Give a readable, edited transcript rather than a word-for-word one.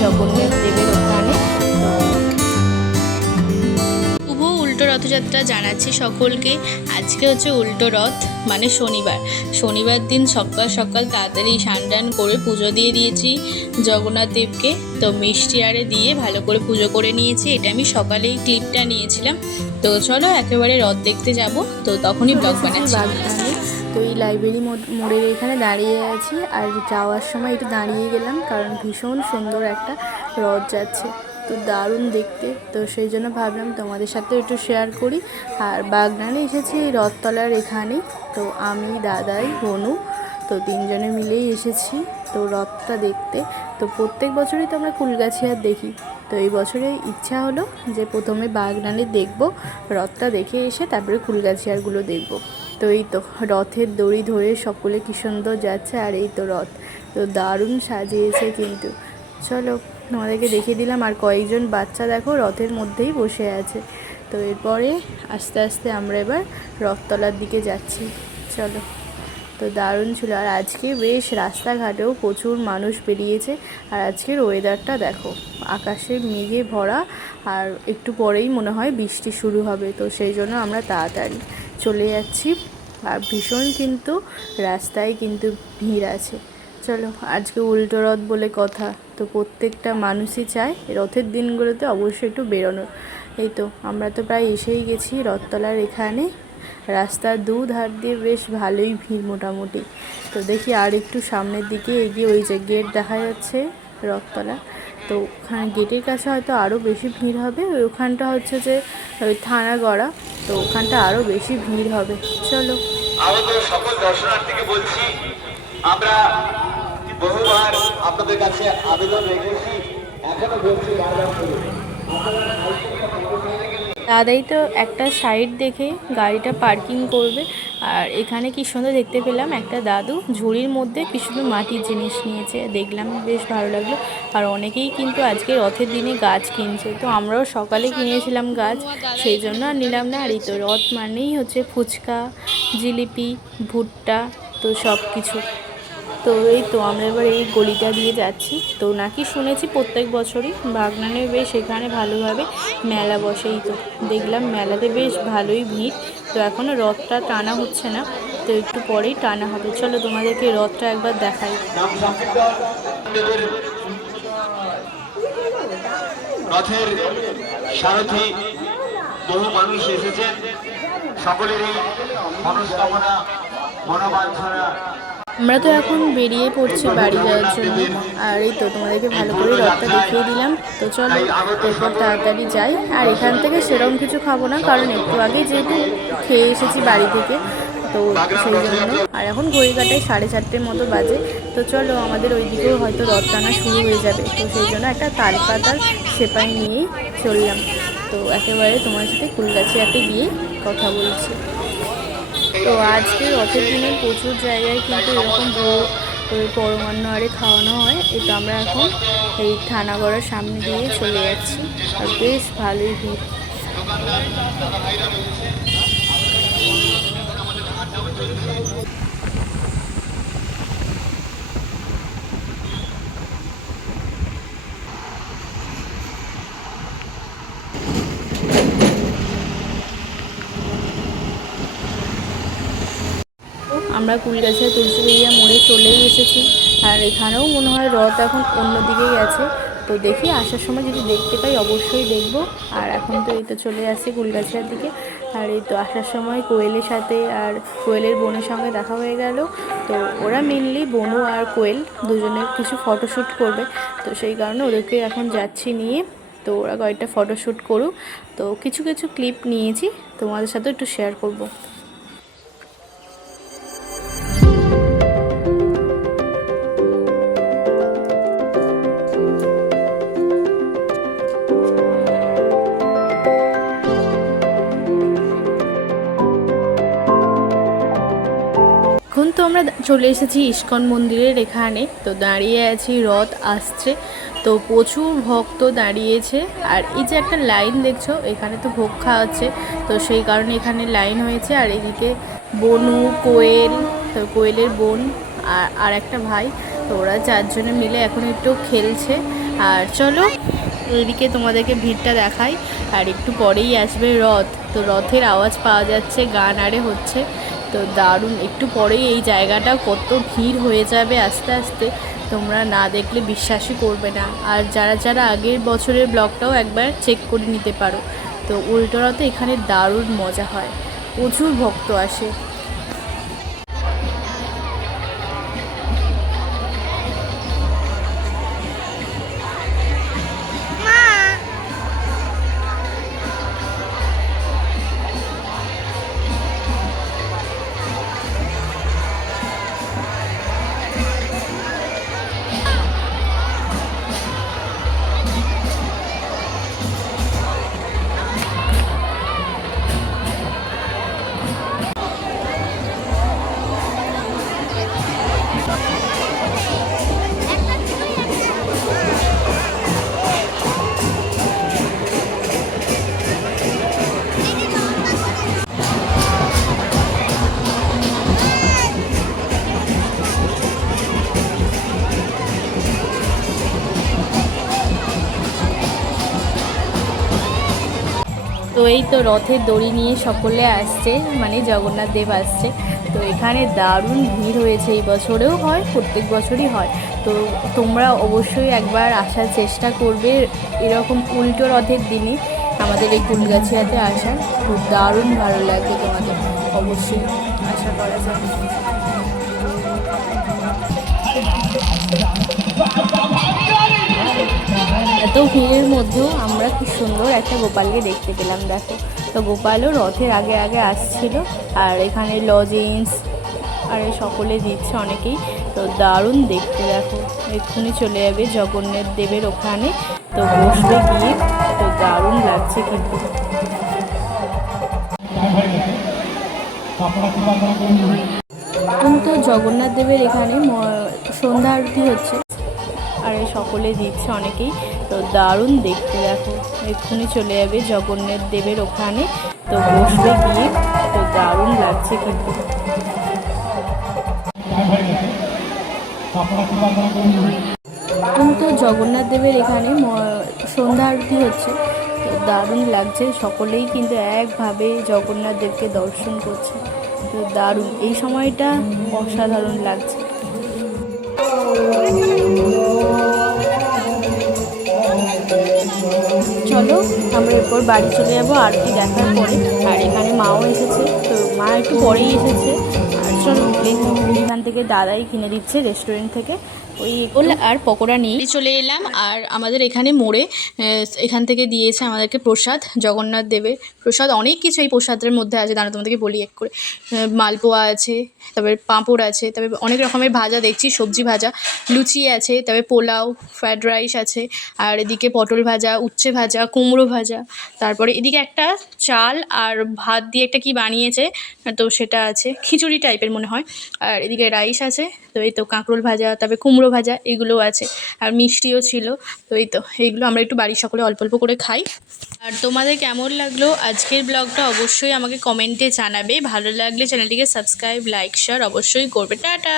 জগন্নাথ দেবের ওখানে। শুভ উল্টো রথযাত্রা জানাচ্ছি সকলকে। আজকে হচ্ছে উল্টো রথ, মানে শনিবার দিন সকাল সকাল তাড়াতাড়ি স্নান করে পুজো দিয়ে দিয়েছি জগন্নাথ দেবকে। তো মিষ্টি আরে দিয়ে ভালো করে পুজো করে নিয়েছি। এটা আমি সকালেই ক্লিপটা নিয়েছিলাম। তো চলো একেবারে রথ দেখতে যাব। তো তখনই ব্লগ বানাচ্ছি। তো এই লাইব্রেরি মোড়ের এখানে দাঁড়িয়ে আছি, আর যাওয়ার সময় একটু দাঁড়িয়ে গেলাম কারণ ভীষণ সুন্দর একটা রথ যাচ্ছে, তো দারুণ দেখতে। তো সেই জন্য ভাবলাম তোমাদের সাথে একটু শেয়ার করি। আর বাগনানে এসেছি এই রথতলার এখানেই। তো আমি, দাদাই, বনু, তো তিনজনে মিলেই এসেছি তো রথটা দেখতে। তো প্রত্যেক বছরই তো আমরা কুলগাছিয়ার দেখি, তো এই বছরে ইচ্ছা হলো যে প্রথমে বাগনানে দেখব, রথটা দেখে এসে তারপরে কুলগাছিয়ারগুলো দেখব। তো এই তো রথের দড়ি ধরে সকলে কী সুন্দর যাচ্ছে, আর এই তো রথ তো দারুণ সাজিয়েছে কিন্তু। চলো তোমাদেরকে দেখিয়ে দিলাম। আর কয়েকজন বাচ্চা দেখো রথের মধ্যেই বসে আছে। তো এরপরে আস্তে আস্তে আমরা এবার রথতলার দিকে যাচ্ছি। চলো, তো দারুণ ছিল। আর আজকে বেশ রাস্তাঘাটেও প্রচুর মানুষ বেরিয়েছে। আর আজকের ওয়েদারটা দেখো, আকাশে মেঘে ভরা, আর একটু পরেই মনে হয় বৃষ্টি শুরু হবে। তো সেই জন্য আমরা তাড়াতাড়ি চলে যাচ্ছি। আর ভীষণ কিন্তু রাস্তায় কিন্তু ভিড় আছে। চলো, আজকে উল্টো রথ বলে কথা, তো প্রত্যেকটা মানুষই চায় রথের দিনগুলোতে অবশ্যই একটু বেরোনোর। এই তো আমরা তো প্রায় এসেই গেছি রথতলার এখানে। রাস্তার দুধার দিয়ে বেশ ভালোই ভিড় মোটামুটি। তো দেখি আর একটু সামনের দিকে এগিয়ে ওই যে গেট দেখা যাচ্ছে রথতলা, তো ওখানে গেটের কাছে হয়তো আরও বেশি ভিড় হবে। ওখানটা হচ্ছে যে ওই থানাগড়া, তো ওখানটা আরও বেশি ভিড় হবে। চলো, আমাদের সকল দর্শনার্থীকে বলছি, আমরা বহুবার আপনাদের কাছে আবেদন রেখেছি, এখনো বলছি বারবার করে দাদাই তো একটা সাইড দেখে গাড়িটা পার্কিং করবে। আর এখানে কি সুন্দর দেখতে পেলাম, একটা দাদু ঝুড়ির মধ্যে কি সুন্দর মাটির জিনিস নিয়েছে, দেখলাম বেশ ভালো লাগলো। আর অনেকেই কিন্তু আজকে রথের দিনে গাছ কিনছে, তো আমরাও সকালে কিনেছিলাম গাছ, সেই জন্য আর নিলাম না। আর এই তো রথ মানেই হচ্ছে ফুচকা, জিলিপি, ভুট্টা, তো সব কিছু। তো এই তো আমরা এবার এই গলিটা দিয়ে যাচ্ছি। তো নাকি শুনেছি প্রত্যেক বছরই বাগনানে বেশ এখানে ভালোভাবে মেলা বসে। এই তো দেখলাম মেলাতে বেশ ভালোই ভিড়। তো এখনও রথটা টানা হচ্ছে না, তো একটু পরেই টানা হবে। চলো তোমাদেরকে রথটা একবার দেখাই। রথের সারথি বহু মানুষ এসেছেন, সকলেরই মনস্কামনা মনোবাঞ্ছনা। আমরা তো এখন বেরিয়ে পড়ছি বাড়ি যাওয়ার জন্য। আর এই তো তোমাদেরকে ভালো করে রথটা দেখিয়ে দিলাম। তো চলো এরপর তাড়াতাড়ি যাই। আর এখান থেকে সেরকম কিছু খাবো না, কারণ একটু আগে যেহেতু খেয়ে এসেছি বাড়ি থেকে, তো সেই জন্য। আর এখন ঘড়ি কাটায় 4:30 মতো বাজে। তো চলো, আমাদের ওইদিকেও হয়তো রথ টানা শুরু হয়ে যাবে। তো সেই জন্য একটা তালপাতার সেপাই নিয়েই চললাম। তো একেবারে তোমার সাথে কুলগাছিয়াতে গিয়ে কথা বলছি। তো আজকে রথের দিনে প্রচুর জায়গায় কিন্তু এরকম ভোগ ওই পরমান্ন আরে খাওয়ানো হয়। এটা আমরা এখন এই থানাগড়ার সামনে দিয়ে চলে যাচ্ছি, আর বেশ ভালোই ভিড়। আমরা কুলগাছিয়া তুলসীবেড়িয়া মোড়ে চলেই এসেছি। আর এখানেও মনে হয় রথ এখন অন্যদিকে গেছে। তো দেখি আসার সময় যদি দেখতে পাই অবশ্যই দেখব। আর এখন তো এই তো চলে আসছি কুলগাছিয়ার দিকে। আর এই তো আসার সময় কোয়েলের সাথে আর কোয়েলের বোনের সঙ্গে দেখা হয়ে গেল। তো ওরা মেনলি বনু আর কোয়েল দুজনের কিছু ফটোশ্যুট করবে, তো সেই কারণে ওদেরকে এখন যাচ্ছি নিয়ে। তো ওরা কয়েকটা ফটোশ্যুট করুক। তো কিছু কিছু ক্লিপ নিয়েছি, তোমাদের সাথে একটু শেয়ার করব। এখন তো আমরা চলে এসেছি ইস্কন মন্দিরের এখানে। তো দাঁড়িয়ে আছি, রথ আসছে, তো প্রচুর ভক্ত দাঁড়িয়েছে। আর এই যে একটা লাইন দেখছো, এখানে তো ভোগ খাওয়াচ্ছে, তো সেই কারণে এখানে লাইন হয়েছে। আর এদিকে বনু, কোয়েল, তো কোয়েলের বোন আর একটা ভাই, তো ওরা চারজনে মিলে এখন একটু খেলছে। আর চলো ওইদিকে তোমাদেরকে ভিড়টা দেখাই। আর একটু পরেই আসবে রথ, তো রথের আওয়াজ পাওয়া যাচ্ছে, গান আরে হচ্ছে, তো দারুণ। একটু পরেই এই জায়গাটা কত ভিড় হয়ে যাবে আস্তে আস্তে, তোমরা না দেখলে বিশ্বাসই করবে না। আর যারা যারা আগের বছরের ব্লগটাও একবার চেক করে নিতে পারো। তো উল্টো রথে এখানে দারুণ মজা হয়, প্রচুর ভক্ত আসে। তো এই তো রথের দড়ি নিয়ে সকলে আসছে, মানে জগন্নাথ দেব আসছে। তো এখানে দারুণ ভিড় হয়েছে, এই বছরেও হয়, প্রত্যেক বছরই হয়। তো তোমরা অবশ্যই একবার আসার চেষ্টা করবে এরকম উল্টো রথের দিনে আমাদের এই কুলগাছিয়াতে আসার। খুব দারুণ ভালো লাগবে তোমাদের, অবশ্যই আশা করা যায়। এত ভিড়ের মধ্যেও আমরা খুব সুন্দর একটা গোপালকে দেখতে পেলাম, দেখো। তো গোপালও রথের আগে আগে আসছিল, আর এখানে লজেন্স আর সকলে দিচ্ছে অনেকেই। তো দারুণ দেখতে, দেখো এক্ষুনি চলে যাবে জগন্নাথ দেবের ওখানে, তো বসবে গিয়ে। তো দারুণ লাগছে কিন্তু। তো জগন্নাথ দেবের এখানে সন্ধ্যা আরতি হচ্ছে, আর সকলে দিচ্ছে অনেকেই। তো দারুণ দেখতে, দেখো এক্ষুনি চলে যাবে জগন্নাথ দেবের ওখানে, তো বসবে গিয়ে। তো দারুণ লাগছে কিন্তু। তো জগন্নাথ দেবের এখানে সন্ধ্যা আরতি হচ্ছে, তো দারুণ লাগছে, সকলেই কিন্তু একভাবে জগন্নাথ দেবকে দর্শন করছে। তো দারুণ, এই সময়টা অসাধারণ লাগছে। চলো আমরা এরপর বাড়ি চলে যাবো আরতি দেখার পরে। আর এখানে মাও এসেছে, তো মা একটু পরেই এসেছে। আর চলো এখান থেকে দাদাই কিনে দিচ্ছে রেস্টুরেন্ট থেকে ওই ওলা আর পকোড়া নিয়ে চলে এলাম। আর আমাদের এখানে মোড়ে এখান থেকে দিয়েছে আমাদেরকে প্রসাদ, জগন্নাথ দেবের প্রসাদ। অনেক কিছু এই প্রসাদের মধ্যে আছে, দাঁড়া তোমাদেরকে বলি এক করে। মালপোয়া আছে, তারপরে পাঁপড় আছে, তারপরে অনেক রকমের ভাজা দেখছি, সবজি ভাজা, লুচি আছে, তারপরে পোলাও, ফ্রায়েড রাইস আছে, আর এদিকে পটল ভাজা, উচ্ছে ভাজা, কুমড়ো ভাজা, তারপরে এদিকে একটা চাল আর ভাত দিয়ে একটা কি বানিয়েছে, তো সেটা আছে, খিচুড়ি টাইপের মনে হয়। আর এদিকে রাইস আছে, তো এই তো কাঁকরোল ভাজা, তারপরে কুমড়ো ভাজা, এগুলোও আছে, আর মিষ্টিও ছিল। তো এই তো এইগুলো আমরা একটু বাড়ির সকলে অল্প অল্প করে খাই। আর তোমাদের কেমন লাগলো আজকের ব্লগটা অবশ্যই আমাকে কমেন্টে জানাবে। ভালো লাগলে চ্যানেলটিকে সাবস্ক্রাইব, লাইক, শেয়ার অবশ্যই করবে। টাটা।